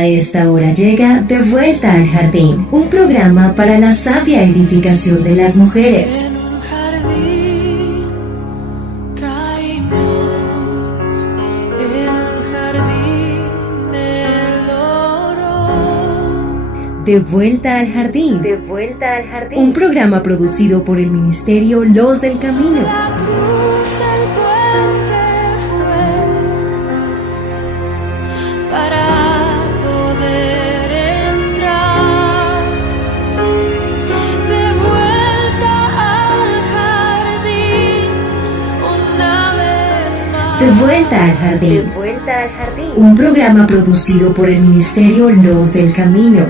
A esta hora llega De Vuelta al Jardín, un programa para la sabia edificación de las mujeres. En un jardín caímos, en un jardín el oro. De Vuelta al Jardín. De Vuelta al Jardín. Un programa producido por el Ministerio Los del Camino. La cruz, el puente fue para poder entrar de vuelta al jardín una vez más. De Vuelta al Jardín. De Vuelta al Jardín. Un programa producido por el Ministerio Los del Camino.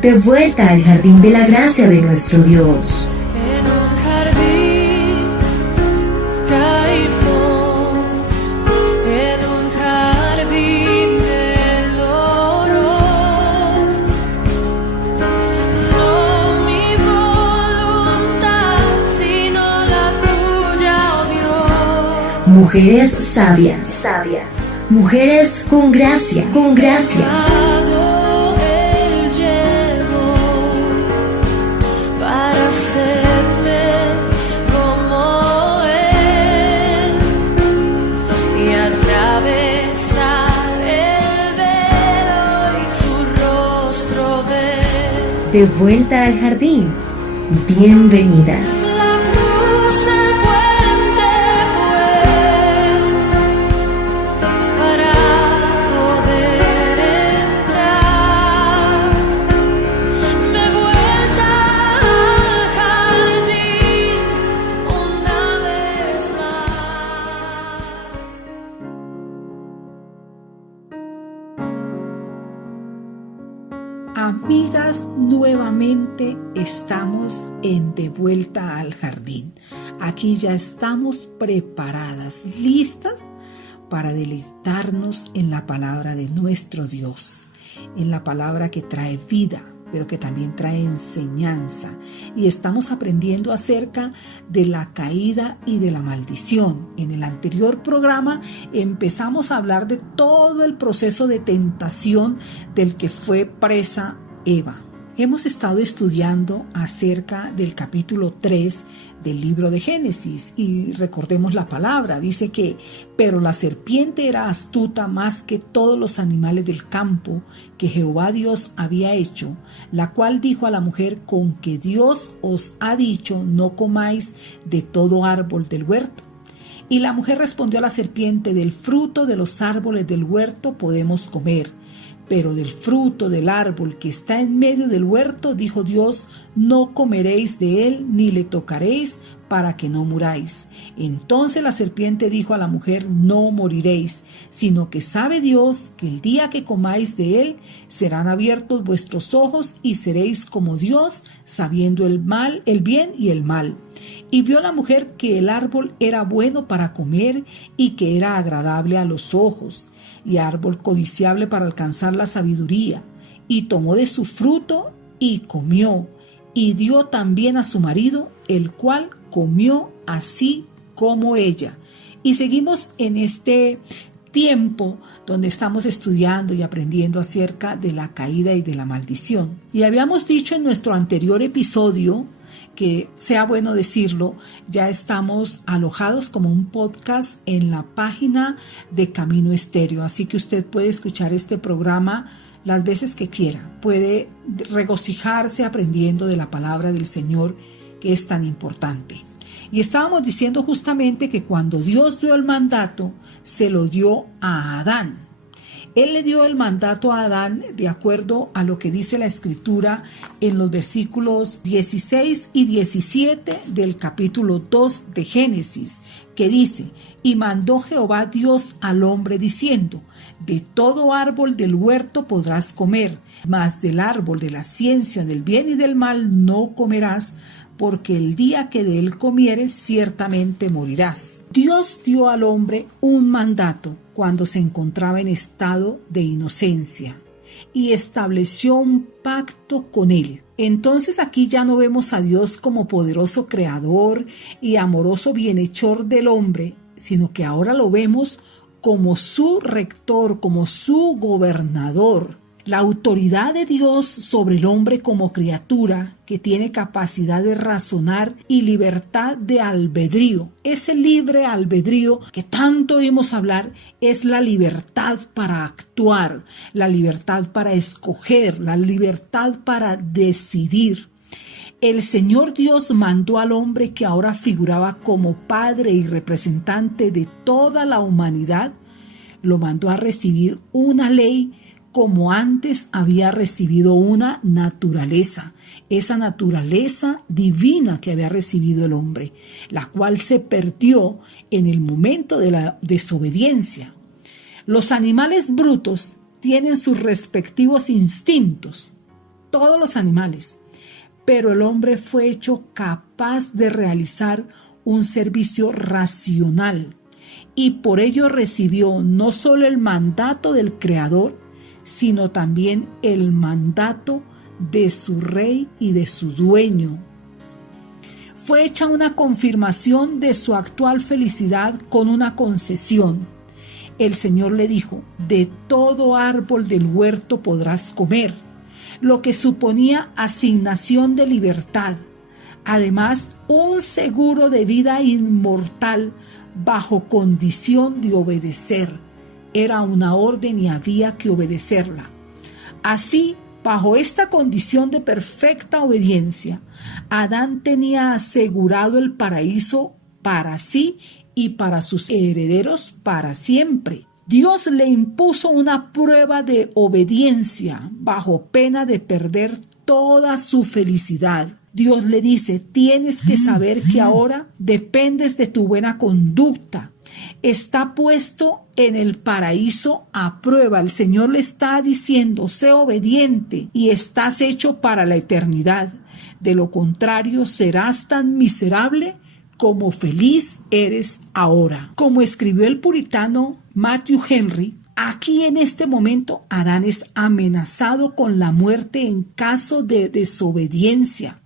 De vuelta al jardín de la gracia de nuestro Dios. En un jardín caímos, en un jardín del oro. No mi voluntad, sino la tuya, oh Dios. Mujeres sabias. Sabias. Mujeres con gracia. Con gracia. Él llegó para hacerme como Él y atravesar el velo y su rostro ver. De vuelta al jardín. Bienvenidas. La cruz, el puente fue para poder entrar de vuelta al jardín una vez más. Amigas, nuevamente estamos en De Vuelta al Jardín. Aquí ya estamos preparadas, listas para deleitarnos en la palabra de nuestro Dios, en la palabra que trae vida, pero que también trae enseñanza. Y estamos aprendiendo acerca de la caída y de la maldición. En el anterior programa empezamos a hablar de todo el proceso de tentación del que fue presa Eva. Hemos estado estudiando acerca del capítulo 3 del libro de Génesis y recordemos la palabra, dice que pero la serpiente era astuta más que todos los animales del campo que Jehová Dios había hecho, la cual dijo a la mujer: con que Dios os ha dicho no comáis de todo árbol del huerto. Y la mujer respondió a la serpiente: del fruto de los árboles del huerto podemos comer, pero del fruto del árbol que está en medio del huerto, dijo Dios, no comeréis de él ni le tocaréis para que no muráis. Entonces la serpiente dijo a la mujer: no moriréis, sino que sabe Dios que el día que comáis de él serán abiertos vuestros ojos y seréis como Dios, sabiendo el bien y el mal. Y vio la mujer que el árbol era bueno para comer y que era agradable a los ojos, y árbol codiciable para alcanzar la sabiduría, y tomó de su fruto y comió, y dio también a su marido, el cual comió así como ella. Y seguimos en este tiempo donde estamos estudiando y aprendiendo acerca de la caída y de la maldición. Y habíamos dicho en nuestro anterior episodio, que sea bueno decirlo, ya estamos alojados como un podcast en la página de Camino Estéreo, así que usted puede escuchar este programa las veces que quiera, puede regocijarse aprendiendo de la palabra del Señor, que es tan importante. Y estábamos diciendo justamente que cuando Dios dio el mandato, se lo dio a Adán. Él le dio el mandato a Adán de acuerdo a lo que dice la Escritura en los versículos 16 y 17 del capítulo 2 de Génesis, que dice: y mandó Jehová Dios al hombre diciendo: de todo árbol del huerto podrás comer, mas del árbol de la ciencia del bien y del mal no comerás, porque el día que de él comieres ciertamente morirás. Dios dio al hombre un mandato cuando se encontraba en estado de inocencia y estableció un pacto con él. Entonces aquí ya no vemos a Dios como poderoso creador y amoroso bienhechor del hombre, sino que ahora lo vemos como su rector, como su gobernador. La autoridad de Dios sobre el hombre como criatura que tiene capacidad de razonar y libertad de albedrío. Ese libre albedrío que tanto oímos hablar es la libertad para actuar, la libertad para escoger, la libertad para decidir. El Señor Dios mandó al hombre que ahora figuraba como padre y representante de toda la humanidad, lo mandó a recibir una ley como antes había recibido una naturaleza, esa naturaleza divina que había recibido el hombre, la cual se perdió en el momento de la desobediencia. Los animales brutos tienen sus respectivos instintos, todos los animales, pero el hombre fue hecho capaz de realizar un servicio racional y por ello recibió no solo el mandato del Creador, sino también el mandato de su rey y de su dueño. Fue hecha una confirmación de su actual felicidad con una concesión. El Señor le dijo: de todo árbol del huerto podrás comer, lo que suponía asignación de libertad. Además, un seguro de vida inmortal bajo condición de obedecer. Era una orden y había que obedecerla. Así, bajo esta condición de perfecta obediencia, Adán tenía asegurado el paraíso para sí y para sus herederos para siempre. Dios le impuso una prueba de obediencia bajo pena de perder toda su felicidad. Dios le dice: tienes que saber que ahora dependes de tu buena conducta. Está puesto en el paraíso a prueba. El Señor le está diciendo: sé obediente y estás hecho para la eternidad. De lo contrario, serás tan miserable como feliz eres ahora. Como escribió el puritano Matthew Henry, aquí en este momento Adán es amenazado con la muerte en caso de desobediencia.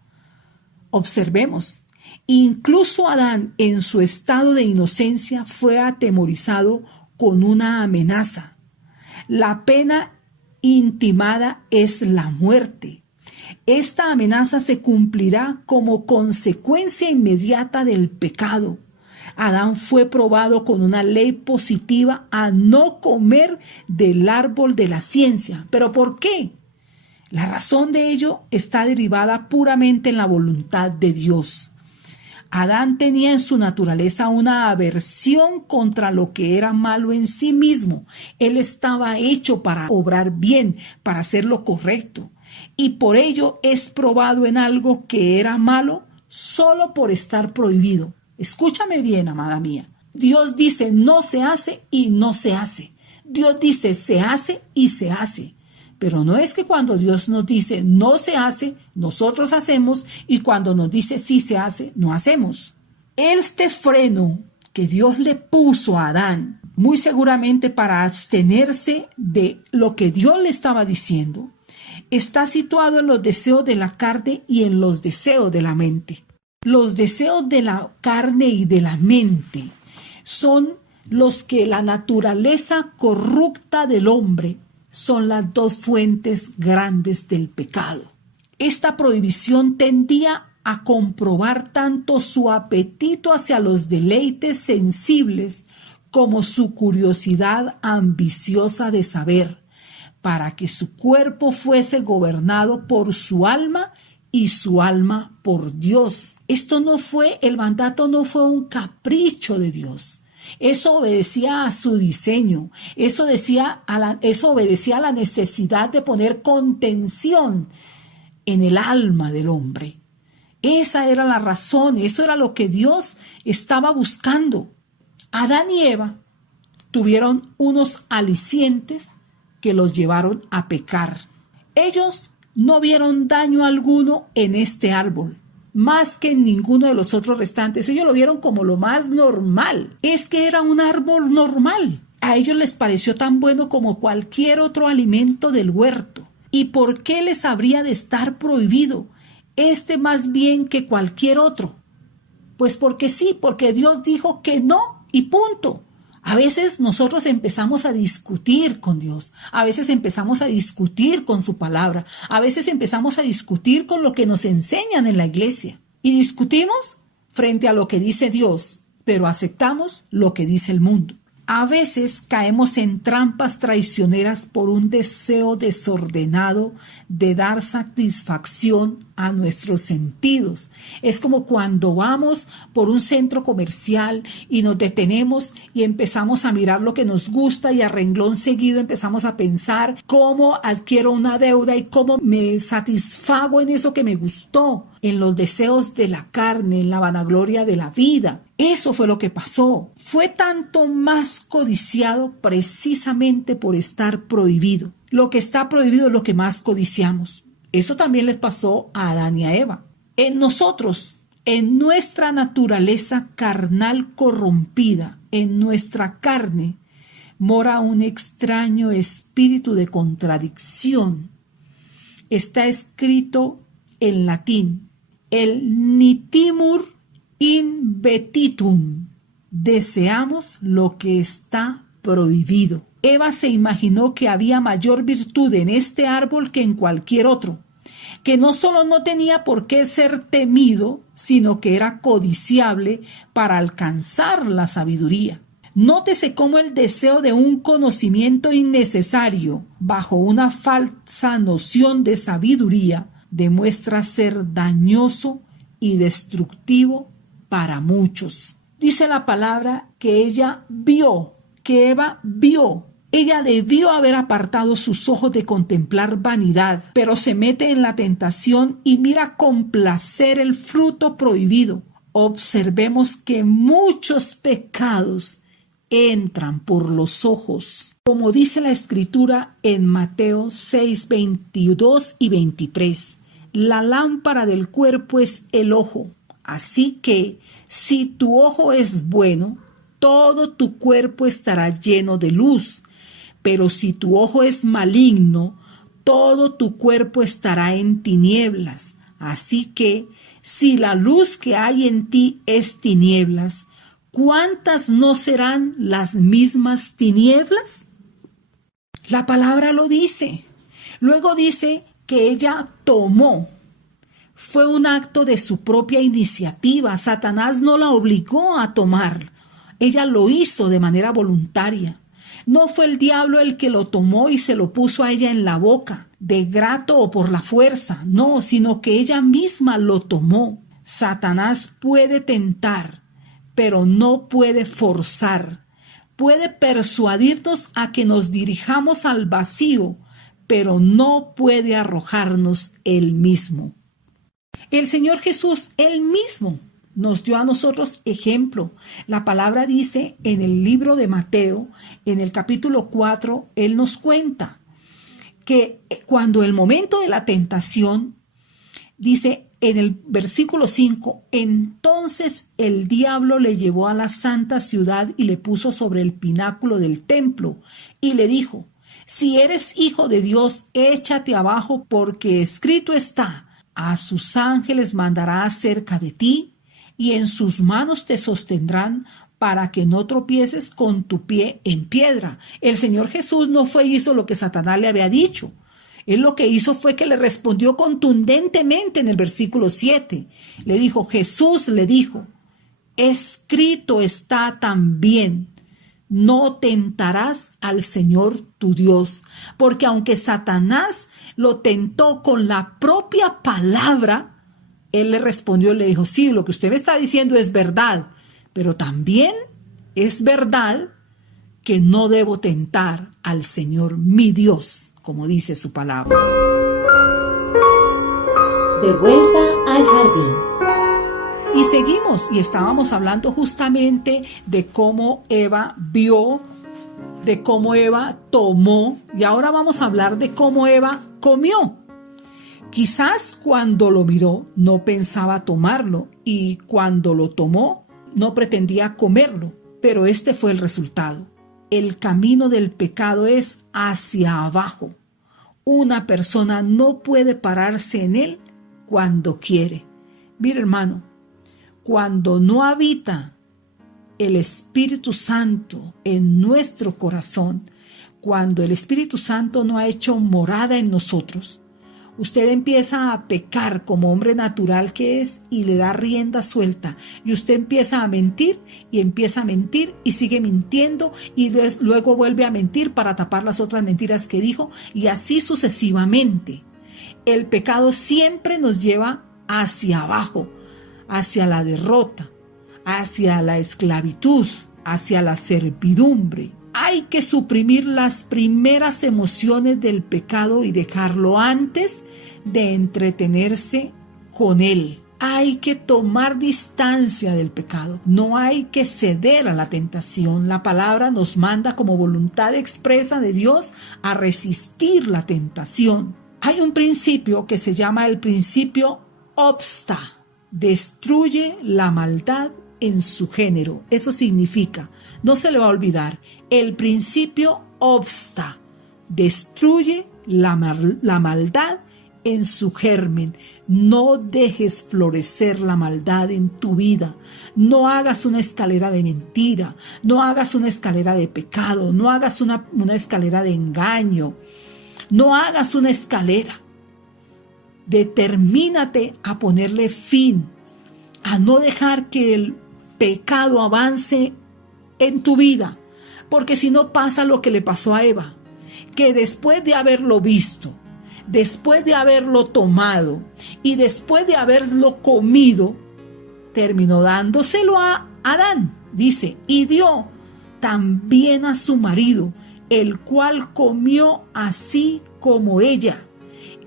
Observemos. Incluso Adán, en su estado de inocencia, fue atemorizado con una amenaza. La pena intimada es la muerte. Esta amenaza se cumplirá como consecuencia inmediata del pecado. Adán fue probado con una ley positiva a no comer del árbol de la ciencia. ¿Pero por qué? La razón de ello está derivada puramente en la voluntad de Dios. Adán tenía en su naturaleza una aversión contra lo que era malo en sí mismo. Él estaba hecho para obrar bien, para hacer lo correcto. Y por ello es probado en algo que era malo solo por estar prohibido. Escúchame bien, amada mía. Dios dice no se hace y no se hace. Dios dice se hace y se hace. Pero no es que cuando Dios nos dice no se hace, nosotros hacemos, y cuando nos dice sí se hace, no hacemos. Este freno que Dios le puso a Adán, muy seguramente para abstenerse de lo que Dios le estaba diciendo, está situado en los deseos de la carne y en los deseos de la mente. Los deseos de la carne y de la mente son los que la naturaleza corrupta del hombre son las dos fuentes grandes del pecado. Esta prohibición tendía a comprobar tanto su apetito hacia los deleites sensibles como su curiosidad ambiciosa de saber, para que su cuerpo fuese gobernado por su alma y su alma por Dios. El mandato no fue un capricho de Dios. Eso obedecía a su diseño, eso obedecía a la necesidad de poner contención en el alma del hombre. Esa era la razón, eso era lo que Dios estaba buscando. Adán y Eva tuvieron unos alicientes que los llevaron a pecar. Ellos no vieron daño alguno en este árbol, más que en ninguno de los otros restantes. Ellos lo vieron como lo más normal. Es que era un árbol normal. A ellos les pareció tan bueno como cualquier otro alimento del huerto. ¿Y por qué les habría de estar prohibido este más bien que cualquier otro? Pues porque sí, porque Dios dijo que no y punto. A veces nosotros empezamos a discutir con Dios, a veces empezamos a discutir con su palabra, a veces empezamos a discutir con lo que nos enseñan en la iglesia. Y discutimos frente a lo que dice Dios, pero aceptamos lo que dice el mundo. A veces caemos en trampas traicioneras por un deseo desordenado de dar satisfacción a nuestros sentidos. Es como cuando vamos por un centro comercial y nos detenemos y empezamos a mirar lo que nos gusta y a renglón seguido empezamos a pensar cómo adquiero una deuda y cómo me satisfago en eso que me gustó, en los deseos de la carne, en la vanagloria de la vida. Eso fue lo que pasó. Fue tanto más codiciado precisamente por estar prohibido. Lo que está prohibido es lo que más codiciamos. Eso también les pasó a Adán y a Eva. En nosotros, en nuestra naturaleza carnal corrompida, en nuestra carne, mora un extraño espíritu de contradicción. Está escrito en latín, el nitimur invetitum, deseamos lo que está prohibido. Eva se imaginó que había mayor virtud en este árbol que en cualquier otro, que no solo no tenía por qué ser temido, sino que era codiciable para alcanzar la sabiduría. Nótese cómo el deseo de un conocimiento innecesario, bajo una falsa noción de sabiduría, demuestra ser dañoso y destructivo para muchos. Dice la palabra que ella vio, que Eva vio. Ella debió haber apartado sus ojos de contemplar vanidad, pero se mete en la tentación y mira con placer el fruto prohibido. Observemos que muchos pecados entran por los ojos, como dice la Escritura en Mateo 6, 22 y 23. La lámpara del cuerpo es el ojo, así que si tu ojo es bueno, todo tu cuerpo estará lleno de luz. Pero si tu ojo es maligno, todo tu cuerpo estará en tinieblas. Así que, si la luz que hay en ti es tinieblas, ¿cuántas no serán las mismas tinieblas? La palabra lo dice. Luego dice que ella tomó. Fue un acto de su propia iniciativa. Satanás no la obligó a tomar. Ella lo hizo de manera voluntaria. No fue el diablo el que lo tomó y se lo puso a ella en la boca, de grato o por la fuerza. No, sino que ella misma lo tomó. Satanás puede tentar, pero no puede forzar. Puede persuadirnos a que nos dirijamos al vacío, pero no puede arrojarnos él mismo. El Señor Jesús, él mismo, nos dio a nosotros ejemplo. La palabra dice en el libro de Mateo, en el capítulo 4, él nos cuenta que cuando el momento de la tentación, dice en el versículo 5, entonces el diablo le llevó a la santa ciudad y le puso sobre el pináculo del templo y le dijo, si eres hijo de Dios, échate abajo porque escrito está, a sus ángeles mandará acerca de ti y en sus manos te sostendrán para que no tropieces con tu pie en piedra. El Señor Jesús no fue y hizo lo que Satanás le había dicho. Él lo que hizo fue que le respondió contundentemente en el versículo 7. Le dijo, Jesús le dijo, escrito está también, no tentarás al Señor tu Dios. Porque aunque Satanás lo tentó con la propia palabra, él le respondió y le dijo, sí, lo que usted me está diciendo es verdad, pero también es verdad que no debo tentar al Señor mi Dios, como dice su palabra. De vuelta al jardín. Y seguimos, y estábamos hablando justamente de cómo Eva vio, de cómo Eva tomó, y ahora vamos a hablar de cómo Eva comió. Quizás cuando lo miró no pensaba tomarlo y cuando lo tomó no pretendía comerlo, pero este fue el resultado. El camino del pecado es hacia abajo. Una persona no puede pararse en él cuando quiere. Mira, hermano, cuando no habita el Espíritu Santo en nuestro corazón, cuando el Espíritu Santo no ha hecho morada en nosotros, usted empieza a pecar como hombre natural que es y le da rienda suelta. Y usted empieza a mentir y sigue mintiendo y luego vuelve a mentir para tapar las otras mentiras que dijo y así sucesivamente. El pecado siempre nos lleva hacia abajo, hacia la derrota, hacia la esclavitud, hacia la servidumbre. Hay que suprimir las primeras emociones del pecado y dejarlo antes de entretenerse con él. Hay que tomar distancia del pecado. No hay que ceder a la tentación. La palabra nos manda como voluntad expresa de Dios a resistir la tentación. Hay un principio que se llama el principio obsta. Destruye la maldad en su género. Eso significa, no se le va a olvidar, el principio obsta. Destruye la maldad en su germen. No dejes florecer la maldad en tu vida. No hagas una escalera de mentira. No hagas una escalera de pecado. No hagas una escalera de engaño. No hagas una escalera. Determínate a ponerle fin, a no dejar que el pecado avance en tu vida, porque si no pasa lo que le pasó a Eva, que después de haberlo visto, después de haberlo tomado y después de haberlo comido, terminó dándoselo a Adán. Dice, y dio también a su marido, el cual comió así como ella.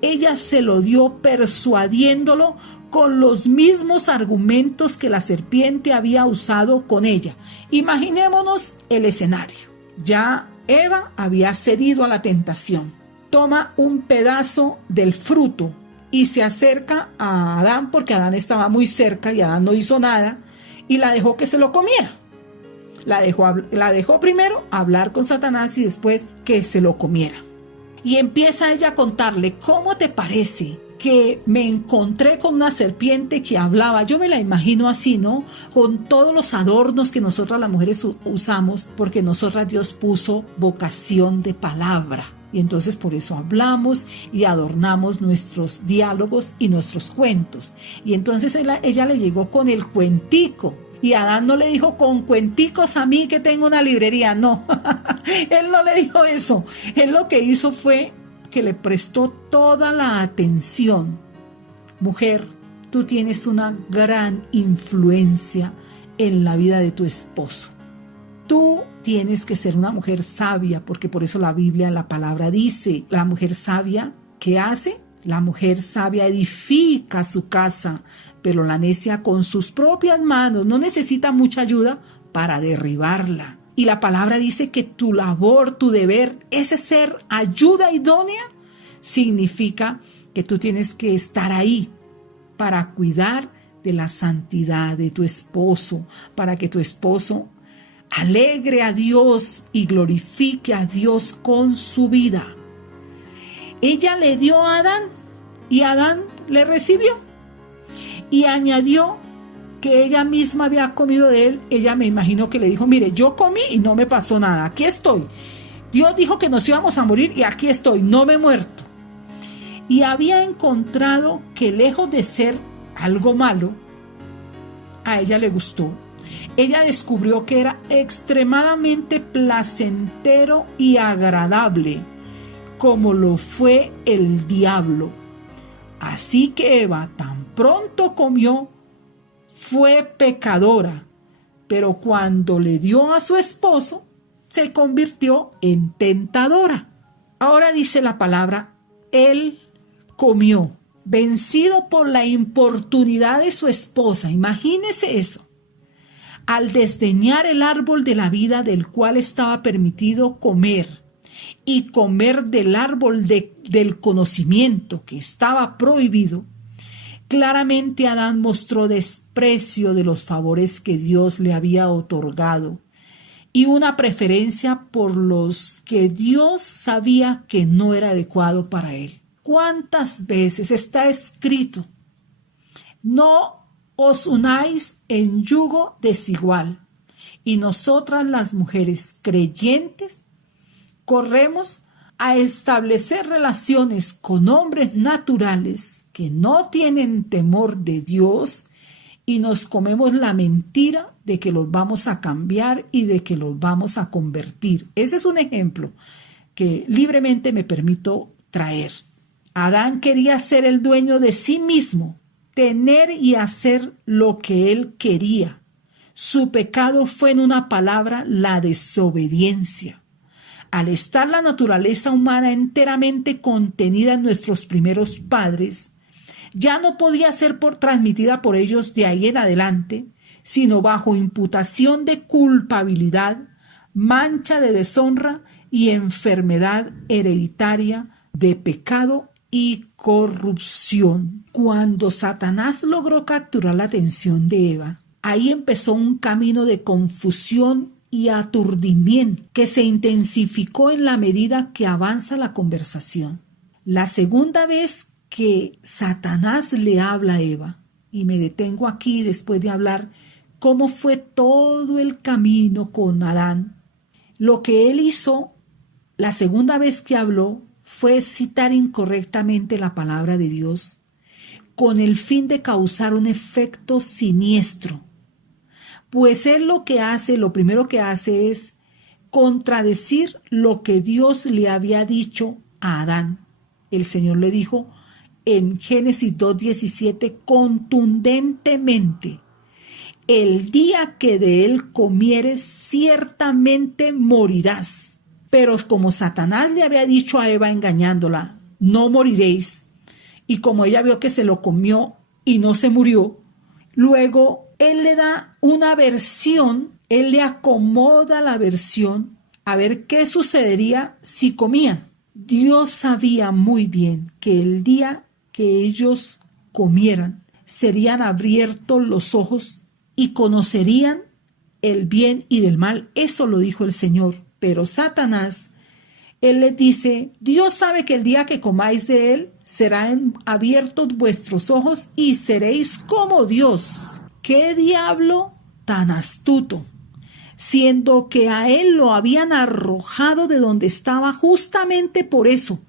Ella se lo dio persuadiéndolo con los mismos argumentos que la serpiente había usado con ella. Imaginémonos el escenario. Ya Eva había cedido a la tentación. Toma un pedazo del fruto y se acerca a Adán, porque Adán estaba muy cerca y Adán no hizo nada, y la dejó que se lo comiera. La dejó primero hablar con Satanás y después que se lo comiera. Y empieza ella a contarle, ¿cómo te parece que me encontré con una serpiente que hablaba? Yo me la imagino así, ¿no? Con todos los adornos que nosotras las mujeres usamos, porque nosotras Dios puso vocación de palabra. Y entonces por eso hablamos y adornamos nuestros diálogos y nuestros cuentos. Y entonces ella le llegó con el cuentico. Y Adán no le dijo, con cuenticos a mí que tengo una librería. No, él no le dijo eso. Él lo que hizo fue que le prestó toda la atención. Mujer, tú tienes una gran influencia en la vida de tu esposo. Tú tienes que ser una mujer sabia, porque por eso la Biblia, la palabra dice, la mujer sabia, ¿qué hace? La mujer sabia edifica su casa, pero la necia con sus propias manos no necesita mucha ayuda para derribarla. Y la palabra dice que tu labor, tu deber, ese ser ayuda idónea, significa que tú tienes que estar ahí para cuidar de la santidad de tu esposo, para que tu esposo alegre a Dios y glorifique a Dios con su vida. Ella le dio a Adán y Adán le recibió. Y añadió que ella misma había comido de él. Ella me imagino que le dijo, mire, yo comí y no me pasó nada, aquí estoy. Dios dijo que nos íbamos a morir y aquí estoy, no me he muerto. Y había encontrado que lejos de ser algo malo, a ella le gustó. Ella descubrió que era extremadamente placentero y agradable, como lo fue el diablo. Así que Eva tan pronto comió, fue pecadora, pero cuando le dio a su esposo, se convirtió en tentadora. Ahora dice la palabra, él comió, vencido por la importunidad de su esposa. Imagínese eso. Al desdeñar el árbol de la vida del cual estaba permitido comer, y comer del árbol del conocimiento que estaba prohibido, claramente Adán mostró desprecio de los favores que Dios le había otorgado y una preferencia por los que Dios sabía que no era adecuado para él. ¿Cuántas veces está escrito? No os unáis en yugo desigual. Y nosotras las mujeres creyentes corremos a establecer relaciones con hombres naturales que no tienen temor de Dios y nos comemos la mentira de que los vamos a cambiar y de que los vamos a convertir. Ese es un ejemplo que libremente me permito traer. Adán quería ser el dueño de sí mismo, tener y hacer lo que él quería. Su pecado fue, en una palabra, la desobediencia. Al estar la naturaleza humana enteramente contenida en nuestros primeros padres, ya no podía ser transmitida por ellos de ahí en adelante, sino bajo imputación de culpabilidad, mancha de deshonra y enfermedad hereditaria de pecado y corrupción. Cuando Satanás logró capturar la atención de Eva, ahí empezó un camino de confusión y aturdimiento que se intensificó en la medida que avanza la conversación. La segunda vez que Satanás le habla a Eva, y me detengo aquí después de hablar cómo fue todo el camino con Adán, lo que él hizo la segunda vez que habló fue citar incorrectamente la palabra de Dios con el fin de causar un efecto siniestro. Pues él lo primero que hace es contradecir lo que Dios le había dicho a Adán. El Señor le dijo en Génesis 2:17 contundentemente: el día que de él comieres, ciertamente morirás. Pero como Satanás le había dicho a Eva engañándola, no moriréis, y como ella vio que se lo comió y no se murió, luego él le da una versión, él le acomoda la versión a ver qué sucedería si comían. Dios sabía muy bien que el día que ellos comieran, serían abiertos los ojos y conocerían el bien y del mal. Eso lo dijo el Señor. Pero Satanás, él les dice: Dios sabe que el día que comáis de él, serán abiertos vuestros ojos y seréis como Dios. ¡Qué diablo tan astuto! Siendo que a él lo habían arrojado de donde estaba justamente por eso,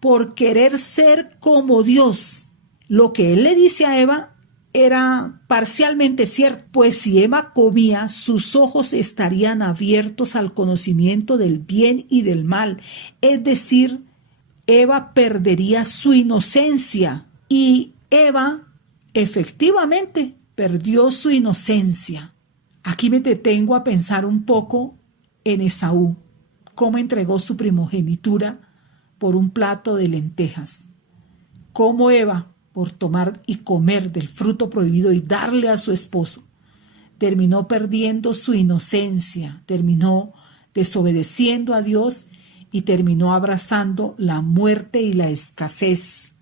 por querer ser como Dios. Lo que él le dice a Eva era parcialmente cierto, pues si Eva comía, sus ojos estarían abiertos al conocimiento del bien y del mal. Es decir, Eva perdería su inocencia y Eva efectivamente perdió su inocencia. Aquí me detengo a pensar un poco en Esaú, cómo entregó su primogenitura por un plato de lentejas. Cómo Eva, por tomar y comer del fruto prohibido y darle a su esposo, terminó perdiendo su inocencia, terminó desobedeciendo a Dios y terminó abrazando la muerte y la escasez,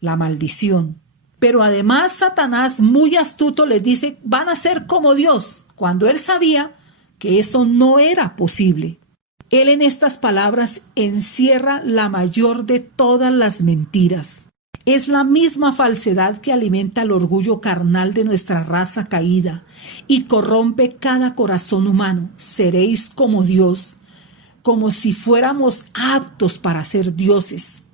la maldición. Pero además Satanás, muy astuto, les dice: van a ser como Dios, cuando él sabía que eso no era posible. Él en estas palabras encierra la mayor de todas las mentiras. Es la misma falsedad que alimenta el orgullo carnal de nuestra raza caída y corrompe cada corazón humano. Seréis como Dios, como si fuéramos aptos para ser dioses.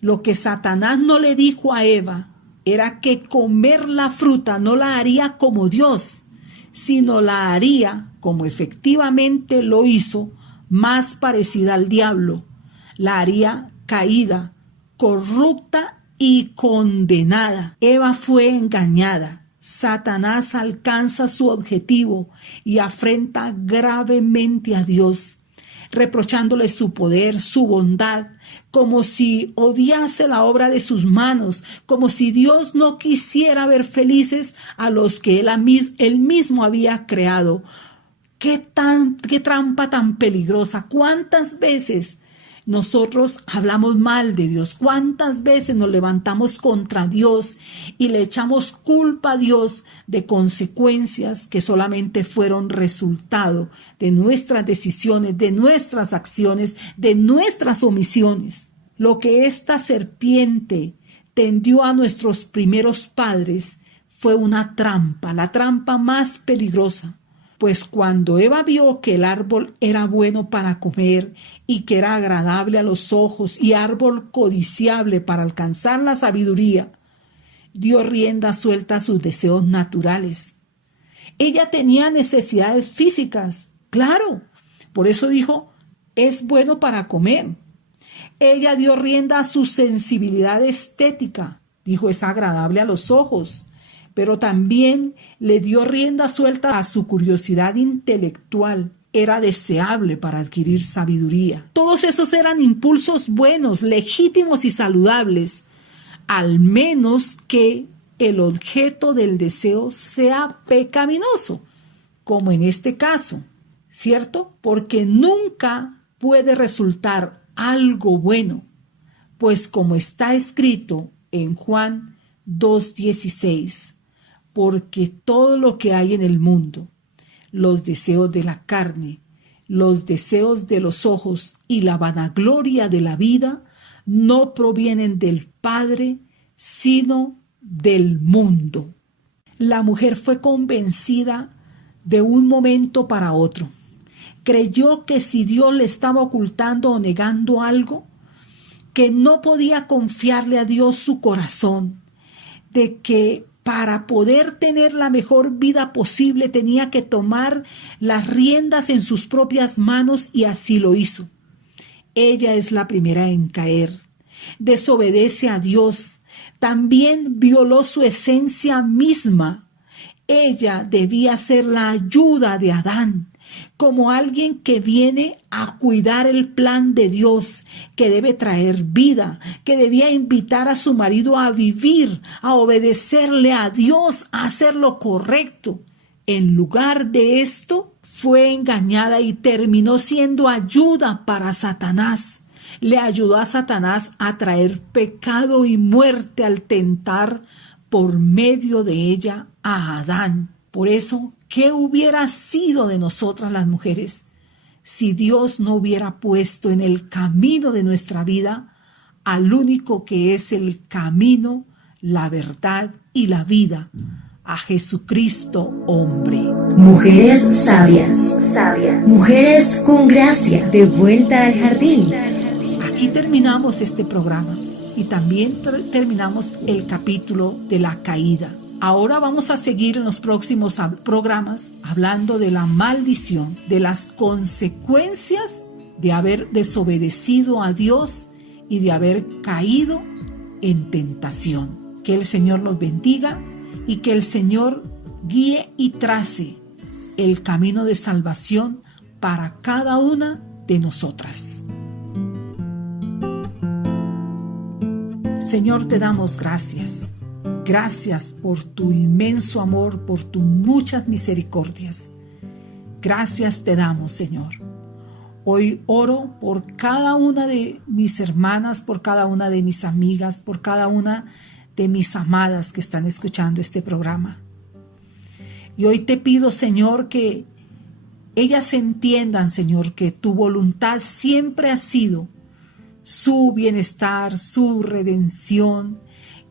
Lo que Satanás no le dijo a Eva era que comer la fruta no la haría como Dios, sino la haría, como efectivamente lo hizo, más parecida al diablo. La haría caída, corrupta y condenada. Eva fue engañada. Satanás alcanza su objetivo y afrenta gravemente a Dios, reprochándole su poder, su bondad, como si odiase la obra de sus manos, como si Dios no quisiera ver felices a los que él mismo había creado. ¡Qué trampa tan peligrosa! ¿Cuántas veces nosotros hablamos mal de Dios? ¿Cuántas veces nos levantamos contra Dios y le echamos culpa a Dios de consecuencias que solamente fueron resultado de nuestras decisiones, de nuestras acciones, de nuestras omisiones? Lo que esta serpiente tendió a nuestros primeros padres fue una trampa, la trampa más peligrosa, Pues cuando Eva vio que el árbol era bueno para comer y que era agradable a los ojos y árbol codiciable para alcanzar la sabiduría, dio rienda suelta a sus deseos naturales. Ella tenía necesidades físicas, claro, por eso dijo, es bueno para comer. Ella dio rienda a su sensibilidad estética, dijo, es agradable a los ojos, pero también le dio rienda suelta a su curiosidad intelectual, era deseable para adquirir sabiduría. Todos esos eran impulsos buenos, legítimos y saludables, al menos que el objeto del deseo sea pecaminoso, como en este caso, ¿cierto? Porque nunca puede resultar algo bueno, pues como está escrito en Juan 2:16, porque todo lo que hay en el mundo, los deseos de la carne, los deseos de los ojos y la vanagloria de la vida, no provienen del Padre, sino del mundo. La mujer fue convencida de un momento para otro. Creyó que si Dios le estaba ocultando o negando algo, que no podía confiarle a Dios su corazón, de que para poder tener la mejor vida posible tenía que tomar las riendas en sus propias manos, y así lo hizo. Ella es la primera en caer. Desobedece a Dios. También violó su esencia misma. Ella debía ser la ayuda de Adán, como alguien que viene a cuidar el plan de Dios, que debe traer vida, que debía invitar a su marido a vivir, a obedecerle a Dios, a hacer lo correcto. En lugar de esto, fue engañada y terminó siendo ayuda para Satanás. Le ayudó a Satanás a traer pecado y muerte al tentar por medio de ella a Adán. Por eso, ¿qué hubiera sido de nosotras las mujeres si Dios no hubiera puesto en el camino de nuestra vida al único que es el camino, la verdad y la vida, a Jesucristo hombre? Mujeres sabias, mujeres con gracia, de vuelta al jardín. Aquí terminamos este programa y también terminamos el capítulo de la caída. Ahora vamos a seguir en los próximos programas hablando de la maldición, de las consecuencias de haber desobedecido a Dios y de haber caído en tentación. Que el Señor los bendiga y que el Señor guíe y trace el camino de salvación para cada una de nosotras. Señor, te damos gracias. Gracias por tu inmenso amor, por tus muchas misericordias. Gracias te damos, Señor. Hoy oro por cada una de mis hermanas, por cada una de mis amigas, por cada una de mis amadas que están escuchando este programa. Y hoy te pido, Señor, que ellas entiendan, Señor, que tu voluntad siempre ha sido su bienestar, su redención,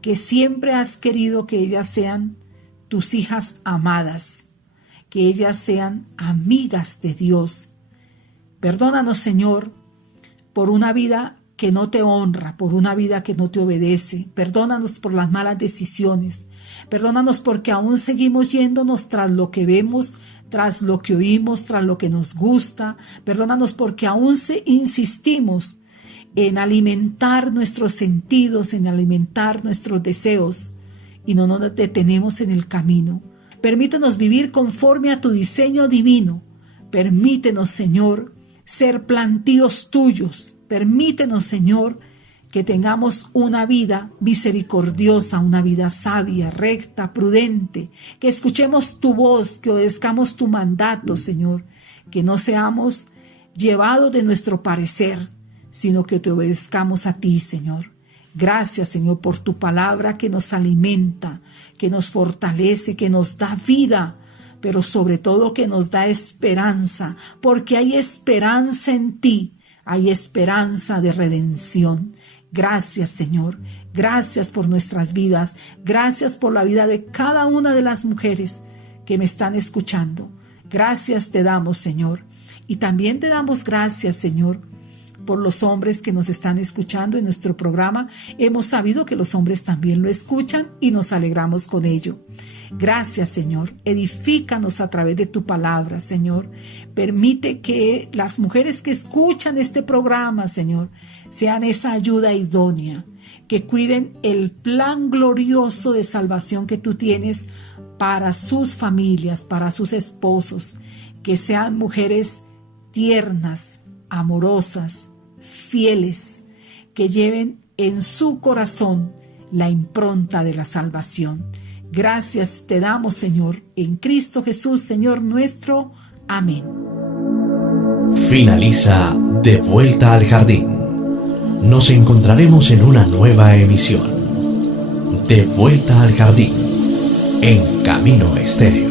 que siempre has querido que ellas sean tus hijas amadas, que ellas sean amigas de Dios. Perdónanos, Señor, por una vida que no te honra, por una vida que no te obedece. Perdónanos por las malas decisiones. Perdónanos porque aún seguimos yéndonos tras lo que vemos, tras lo que oímos, tras lo que nos gusta. Perdónanos porque aún insistimos en alimentar nuestros sentidos, en alimentar nuestros deseos y no nos detenemos en el camino. Permítenos vivir conforme a tu diseño divino. Permítenos, Señor, ser plantíos tuyos. Permítenos, Señor, que tengamos una vida misericordiosa, una vida sabia, recta, prudente, que escuchemos tu voz, que obedezcamos tu mandato, Señor, que no seamos llevados de nuestro parecer, sino que te obedezcamos a ti, Señor. Gracias, Señor, por tu palabra que nos alimenta, que nos fortalece, que nos da vida, pero sobre todo que nos da esperanza, porque hay esperanza en ti, hay esperanza de redención. Gracias, Señor. Gracias por nuestras vidas. Gracias por la vida de cada una de las mujeres que me están escuchando. Gracias te damos, Señor. Y también te damos gracias, Señor, por los hombres que nos están escuchando en nuestro programa. Hemos sabido que los hombres también lo escuchan y nos alegramos con ello. Gracias, Señor. Edifícanos a través de tu palabra, Señor. Permite que las mujeres que escuchan este programa, Señor, sean esa ayuda idónea, que cuiden el plan glorioso de salvación que tú tienes para sus familias, para sus esposos, que sean mujeres tiernas, amorosas, fieles, que lleven en su corazón la impronta de la salvación. Gracias te damos, Señor, en Cristo Jesús, Señor nuestro. Amén. Finaliza De Vuelta al Jardín. Nos encontraremos en una nueva emisión. De Vuelta al Jardín, en Camino Estéreo.